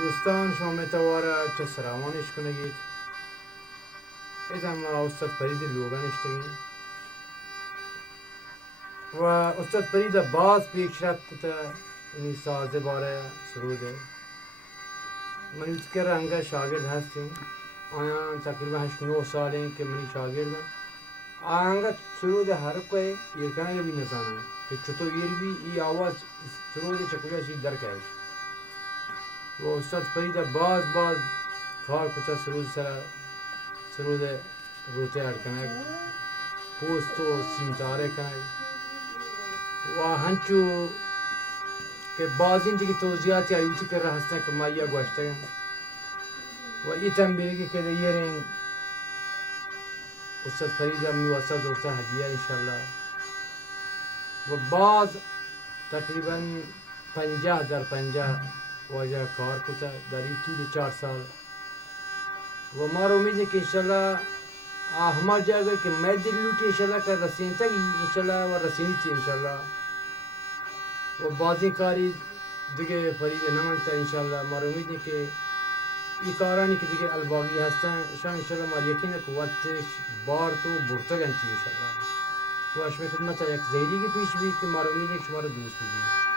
دوستان شما میتواره چه سرامانش کنگید ایدم ما استاد فرید لوگانش تگیم و استاد فرید باز پیشرفت کتا اینی سازه باره سروده من که رنگه شاگرد هستیم آیا تقریبا 8-9 ساله که منی شاگردم آنگه سرود هر کوئی یکنه بی نزانه که چطور بی ای آواز سروده چکویا چی درکش و استاد فرید باز کار کتا سرود روته ار کنه پوست و سیمتاره کنه و هنچو که باز این دیگه توضیحاتی آیوتی که راه هستن که مایا گوشته و ای تنبیرگی که دیگرین استاد فرید هم میواسط دورته هدیه انشالله و باز تقریبا 50 واجه کار کتا در این طول 4 سال و ما رو امیده که انشالله همه جاگه که میں دل لوٹی انشالله که رسین تگی انشالله و رسینی تی انشالله و بازی کاری دیگه فرید نمانتا انشالله ما رو امیده که این کارانی که دیگه الباقی هستن شان انشالله ما یقینه که وقتش بارد و برتگن تی انشالله و اشمی خدمت یک زیری که پیش بید که ما رو امیده که شما رو دوست بگید